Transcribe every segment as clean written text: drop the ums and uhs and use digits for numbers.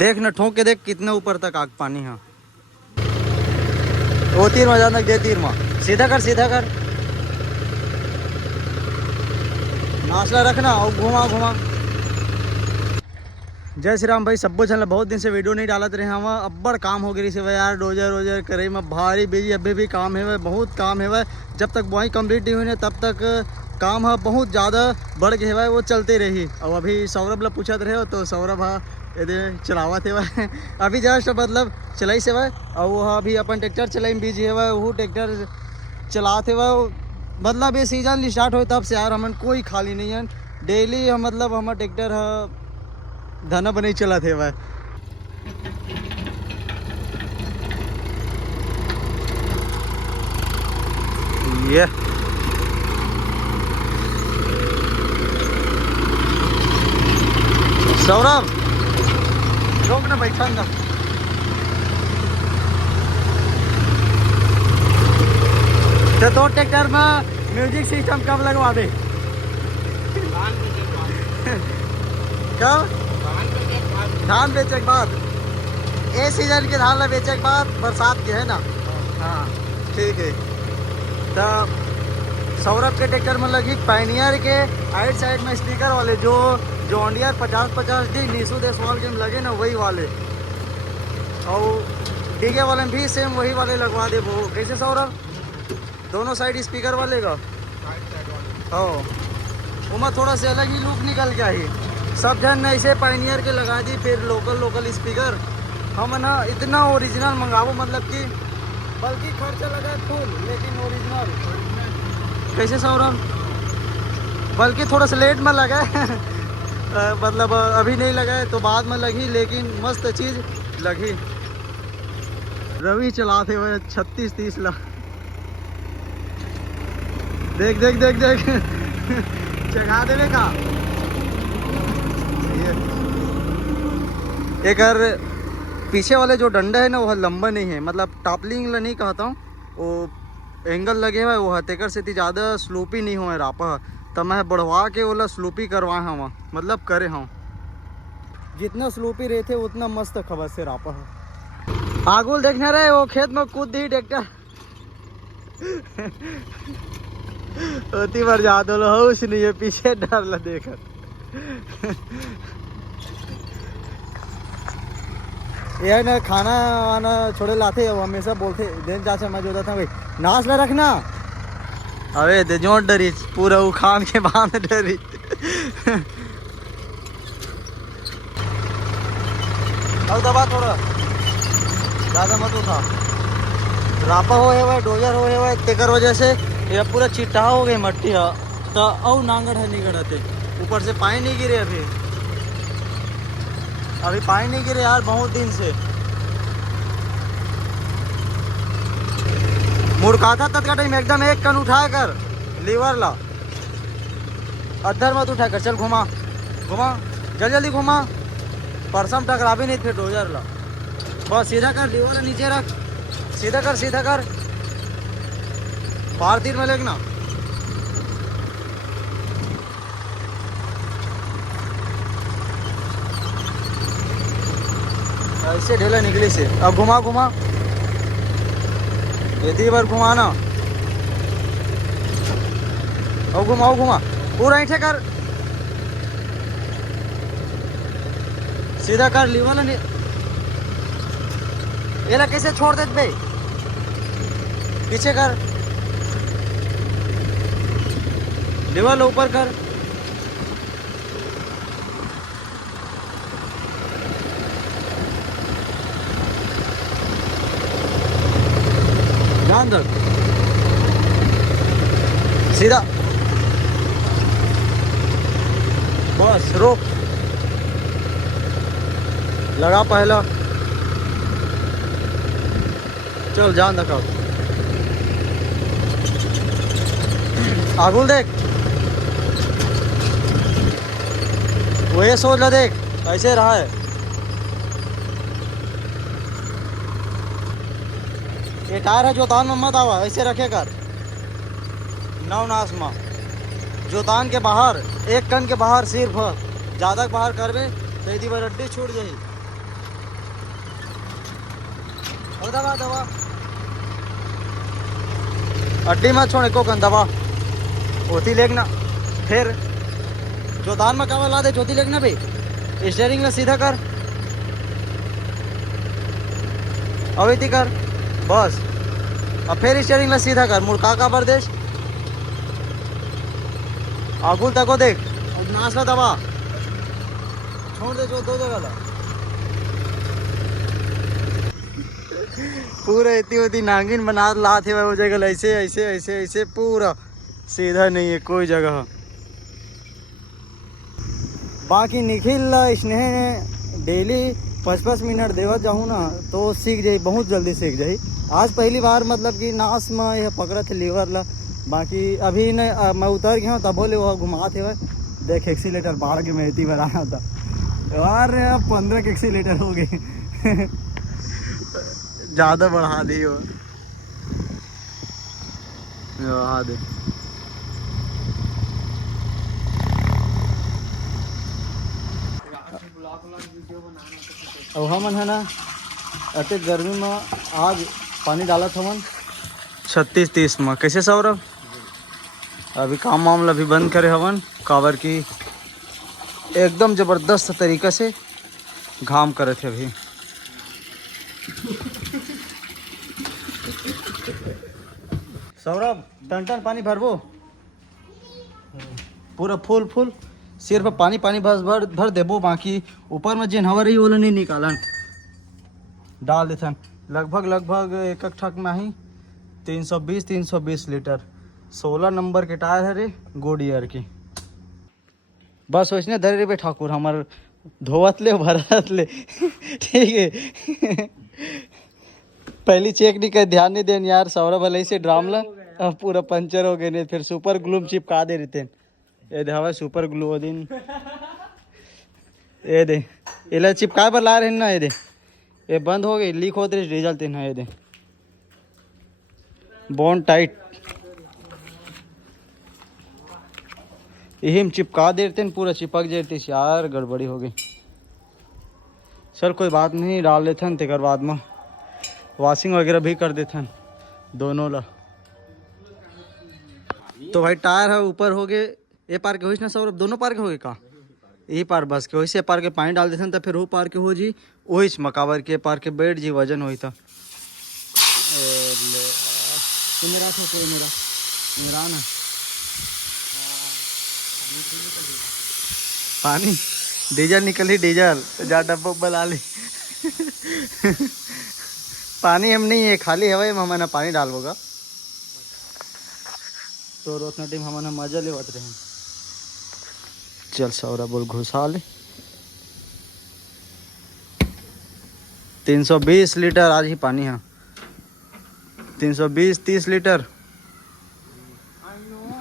देख न ठोक के देख कितने ऊपर तक आग पानी है। वो तीर में जाना दे तीर में सीधा कर नासला रखना और घुमा घुमा। जय श्री राम भाई सबको चल बहुत दिन से वीडियो नहीं डालत रहे हम अब्बड़ काम हो गई से यार डोजर वोजर करे में भारी बिजी अभी भी काम है बहुत काम है जब तक वही कंप्लीट नहीं हुई ना तब तक काम है बहुत ज़्यादा बढ़ गए है वो चलते रही। और अभी सौरभ ला पूछत रहे हो तो सौरभ यदि चलावत है अभी जस्ट मतलब चलाई से और वो अभी अपन ट्रैक्टर चलाई में बिजी है वो ट्रैक्टर चलाते मतलब ये सीजन स्टार्ट हो तब से यार हमन कोई खाली नहीं है डेली मतलब हमारा ट्रैक्टर धना बनी चला थे वह ये सौरभ लोग ना बैठा ना तो ट्रैक्टर में म्यूजिक सिस्टम कब लगवा दे कब धान बेचे के बाद ए सीजन के धान ला बेचे के बाद बरसात के है ना। हाँ ठीक है। तो सौरभ के ट्रैक्टर में लगी पायनियर के आइट साइड में स्पीकर वाले जो जॉन्डियर 50-50D नीसू देसवाल के लगे ना वही वाले और डीगे वाले भी सेम वही वाले लगवा दे। वो कैसे सौरभ दोनों साइड स्पीकर वाले का ओ उमा थोड़ा सा अलग ही लुक निकल गया ही सब जन ऐसे पायनियर के लगा दी फिर लोकल स्पीकर हम ना इतना ओरिजिनल मंगावो मतलब कि बल्कि खर्चा लगा फुल लेकिन ओरिजिनल कैसे सौरभ बल्कि थोड़ा सा लेट में लगा मतलब अभी नहीं लगा है तो बाद में लगी लेकिन मस्त चीज़ लगी। रवि चलाते हुए 36-30 लाख देख चढ़ा देने का एक पीछे वाले जो डंडा है ना वह लंबा नहीं है मतलब टॉपलिंग नहीं कहता हूँ वो एंगल लगे हुआ है वो हतेकर से ज़्यादा स्लोपी नहीं हुआ है रापा तो मैं बढ़वा के बोला स्लोपी करवाए हम मतलब करे हम जितना स्लोपी रहते उतना मस्त खबर से रापा है। आगुल देखने रहे वो खेत में कूद दी ट्रैक्टर होती बार जा दो होश नहीं है पीछे डर ला देखा ये ना खाना वाना छोड़े लाते वो हमेशा बोलते दिन चाचा मैं जो था भाई नाश ना रखना अबे दे जो डरी पूरा उखान के बांध डरी अब दबा थोड़ा ज़्यादा मत उठा रापा हो है डोजर हो है तेकर वजह से ये पूरा चिट्टा हो गई मट्टी है तो और नांगड़ है नहीं गड़ते ऊपर से पानी नहीं गिरे अभी पानी नहीं गिरे यार बहुत दिन से मुड़का था तत्का टाइम एकदम एक कन उठा कर लीवर ला अद्धर मत उठा कर चल घुमा जल्दी घुमा परसम टकरा भी नहीं थे डोजर ला बस सीधा कर लीवर नीचे रख सीधा कर पार तीर में लेना ऐसे ढेला निकली से अब घुमा ये बार घुमाना और घुमा पूरा ऐठे कर सीधा कर लीवर ये कैसे छोड़ देते भाई पीछे कर लीवर ऊपर कर ध्यान रख सीधा बस रोक लगा पहला चल जान रखा आगुल देख वो ये सोच ला देख ऐसे रहा है ये टायर है जोतान में मत आवा ऐसे रखे कर नवनाश में जोतान के बाहर एक कन के बाहर सिर्फ ज़्यादा बाहर करवे तो यदि बार अड्डी छूट जाए और दबा दबा अड्डी मत छोड़ को कन दबा होती लेगना फिर जो दान में कावा ला दे ज्योति लेगना भाई स्टेयरिंग ला सीधा कर अवेती कर बस अब फिर स्टेयरिंग ला सीधा कर मुड़ का बरदेश आगुल तको देख अब नासला दबा छोड़ दे जो दो जगह ला पूरा इतनी होती नागिन बना लाते हुए वो जगह ऐसे ऐसे ऐसे ऐसे पूरा सीधा नहीं है कोई जगह। बाकी निखिल स्नेह ने डेली 5-5 मिनट देवत जाऊँ ना तो सीख जाई बहुत जल्दी सीख जाई। आज पहली बार मतलब कि नाश में यह पकड़ा थे लीवर ला बाकी अभी न मैं उतर गया हूँ तब बोले वह घुमाते हुए देख एक्सीलेटर बाढ़ के मेहती पर आया था यार 15 के एक्सीलेटर हो गए ज़्यादा बढ़ा दी हो दे अब हमन है ना अति गर्मी में आज पानी डाला था मन 36-30 में कैसे सौरभ अभी काम मामला भी बंद करे हवन कावर की एकदम ज़बरदस्त तरीक़ा से घाम करे थे अभी सौरभ टन टन पानी भरबो पूरा फुल फुल सिर पर पानी पानी बस भर देबो बाकी ऊपर में जिन हवा रही वो नहीं निकालन डाल देथन लगभग एक ठक में ही 320 लीटर 16 नंबर के टायर है रे गोडियर की बस वैसने धरे रे ठाकुर हमार धोवत ले भरत ले ठीक है पहली चेक नहीं कर ध्यान नहीं देन यार सौरभ भले से ड्राम ला अब पूरा पंचर हो गए नहीं फिर सुपर ग्लू चिपका दे रहते ये दे हवा सुपर ग्लू दिन ये दे इला चिपकाए पर ला रहे ना ये बंद हो गई लीक होते डीजल तीन है ये दे बॉन्ड टाइट यही में चिपका देते पूरा चिपक जाते यार गड़बड़ी हो गई चल कोई बात नहीं डाल लेते तेकर बाद में वॉशिंग वगैरह भी कर देते दोनों ला तो भाई टायर है ऊपर हो गए ये पार के होइस ना सौरभ दोनों पार के हो गए का यही पार बस के वैसे पार के पानी डाल देते तो फिर वो पार के हो जी वही मकावर के पार के बैठ जी वजन हुई था मेरा था कोई मेरा ना पानी डीजल निकली डीजल जा डब्बा बला ली पानी हम नहीं है खाली हवा में हमारा पानी डालबोगा तो उतना टाइम हमारा मजा ले रहे हैं चल सौरा बोल घुसा ले 320 लीटर आज ही पानी है 320-30 लीटर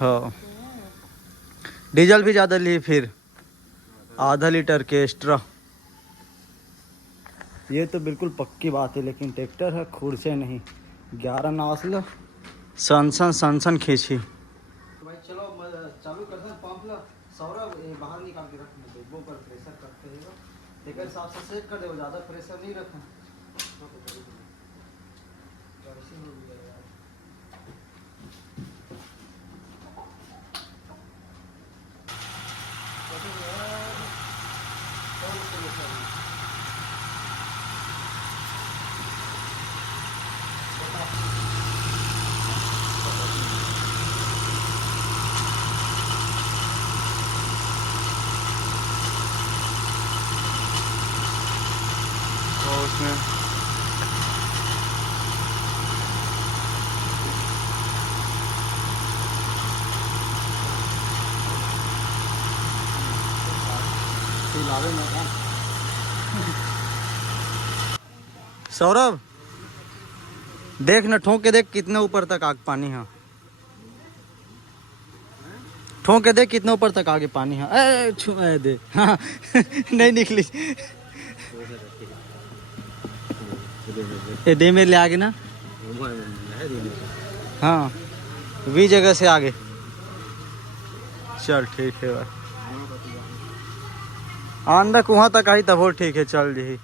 हाँ डीजल भी ज़्यादा ली फिर आधा लीटर के एक्स्ट्रा ये तो बिल्कुल पक्की बात है लेकिन ट्रैक्टर है खुर से नहीं 11 नासल सन खींची भाई चलो चालू करते हैं पंप ला सौरभ बाहर निकाल के रखना देखो पर प्रेशर करते हैं लेकिन साफ से चेक कर दो ज़्यादा प्रेशर नहीं रखना उसमें सौरभ देख ना ठोक के देख कितने ऊपर तक आग पानी है ठोक के देख कितने ऊपर तक आगे पानी है दे हाँ नहीं निकली ये दे में ले आगे ना हाँ वी जगह से आगे चल ठीक है भाई अंदर कुआं तक आई तब वो ठीक है चल जी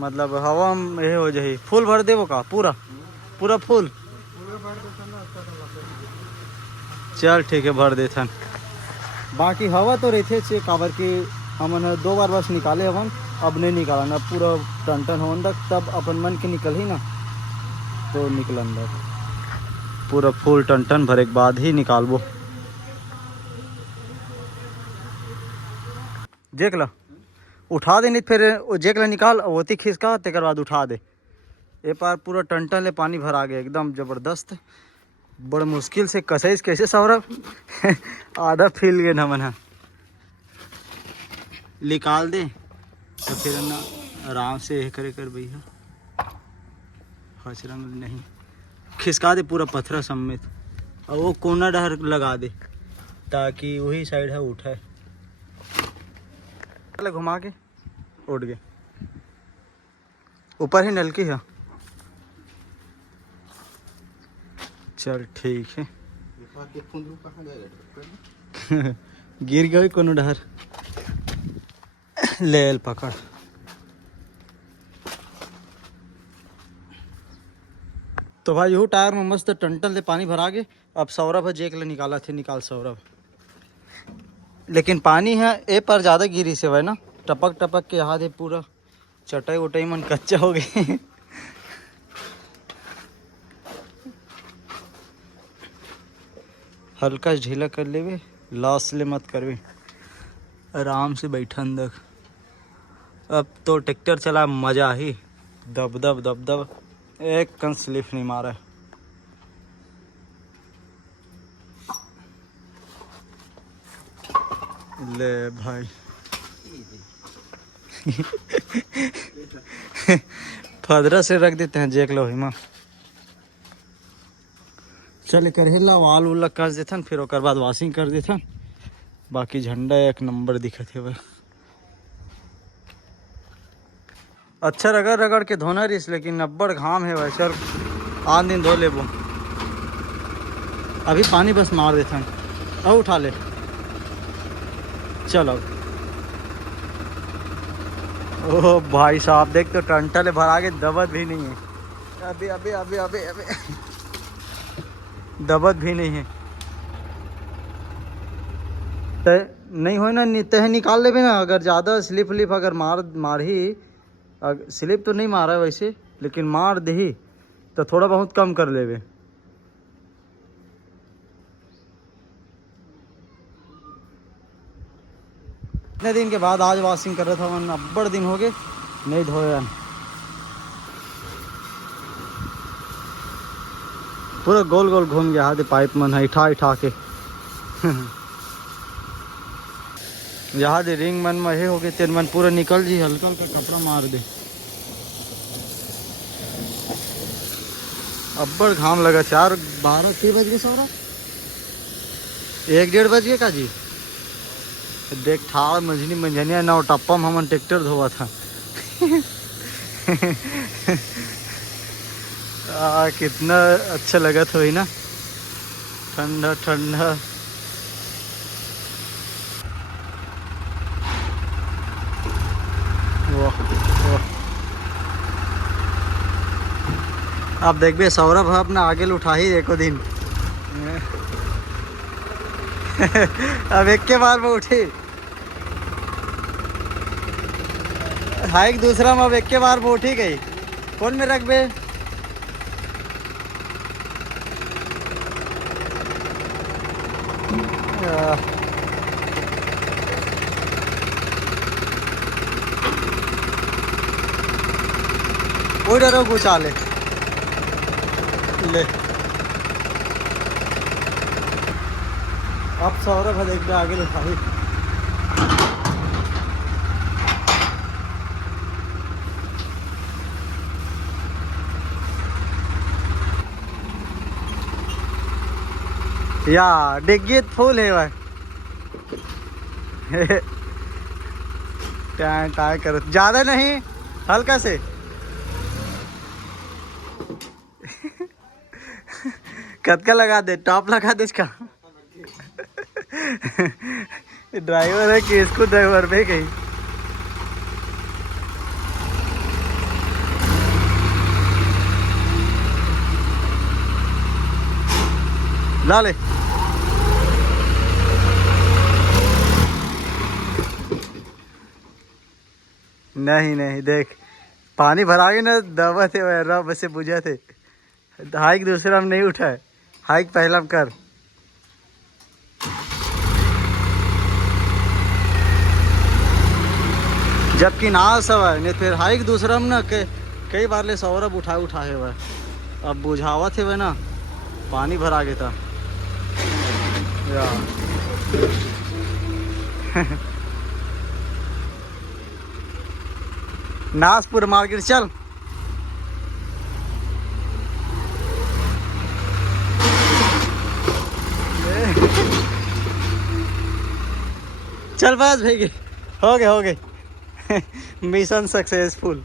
मतलब हवा में ये हो जाए फुल भर देवो का पूरा पूरा फुल। चल ठीक है भर देथन। बाकी हवा तो रहते छे काबर के हमन 2 बार बस निकाले हवन, अब नहीं निकाला ना पूरा टन टन होन तक तब अपन मन के निकल ही ना तो निकलन तक पूरा फुल टन टन भरे के बाद ही निकालबो। देख ला उठा दे नहीं फिर जेक ला निकाल ओती खिसका तेकर बाद उठा दे। ये पार पूरा टन टन ले पानी भरा गया एकदम जबरदस्त। बड़ मुश्किल से कसैस कैसे सौरभ आधा फील गए ना मन निकाल दे तो फिर ना आराम से करे कर भैया हचरंग नहीं खिसका दे पूरा पत्थर समेत और वो कोना डहर लगा दे ताकि वही साइड है उठाए। चल घुमा के उठ गए ऊपर ही नलकी है। चल ठीक है गिर गई कोनो डहर ले पकड़। तो भाई यू टायर में मस्त टंटन ले पानी भरा के अब सौरभ है जेक ले निकाला थे निकाल सौरभ। लेकिन पानी है ए पर ज़्यादा गिरी से भाई ना टपक टपक के यहाँ दे पूरा चटाई उटाई मन कच्चा हो गए। हल्का ढीला कर लेवे लॉस ले मत करवे आराम से बैठा अंदर। अब तो ट्रैक्टर चला मजा ही दब दब दब दब एक कन स्लिप नहीं मारा। ले भाई फदरा से रख देते हैं जेक लो हिमा। चल करहेला वाल उल कर देथन फिर ओकर बाद वॉशिंग कर देथन। बाकी झंडा एक नंबर दिखत है भाई अच्छा रगड़ रगड़ के धोना रिस लेकिन अब्बड़ घाम है भाई। चल 5 दिन धो लेबो अभी पानी बस मार देथन और उठा ले। चलो ओ भाई साहब देख तो टंटल भरा के दबत भी नहीं है अभी अभी अभी अभी अभी दबत भी नहीं है। नहीं हो ना तह निकाल लेबे ना अगर ज़्यादा स्लिप व्लिप अगर मार ही स्लिप तो नहीं मारा वैसे लेकिन मार दे ही तो थोड़ा बहुत कम कर लेबे। इतने दिन के बाद आज वॉशिंग कर रहा था मन अब्बड़ दिन हो गए नहीं धोया। पूरा गोल गोल घूम गया हाथ पाइप मन है इठा इठा के यहाँ दे रिंग मन में हे हो गए तेल मन पूरा निकल जी हल्का हल्का कपड़ा मार दे। अब्बड़ घाम लगा 4:12 बज गए सौरा 1-1:30 बज गए का जी। देख ठाड़ मझनी मंझनिया ना टप्पा में हमन ट्रैक्टर धोआ था कितना अच्छा लगा था वही ना ठंडा ठंडा। अब देख बे सौरभ अपना आगे उठा ही देखो दिन अब एक के बार में उठी हाइक दूसरा में अब एक के बार में उठी गई कौन में रख बे। वो डरो घुसा ले अब सौरभ है देख आगे उठा ही या डिग्गी फुल है भाई टाय करो ज्यादा नहीं हल्का से कतका लगा दे टॉप लगा दे इसका ड्राइवर है कि इसको ड्राइवर पे कहीं ला ले। नहीं नहीं देख, पानी भरा के ना दबा थे रब से बुझे थे। हाइक दूसरा में नहीं उठा है, हाइक पहला में कर। जबकि ना सब है नहीं फिर हाइक दूसरा में ना कई बार ले सौरभ उठाए हुआ। अब बुझावत है वह ना, पानी भरा गया था नासपुर मार्केट चल। चल बस भैया, हो गए मिशन सक्सेसफुल।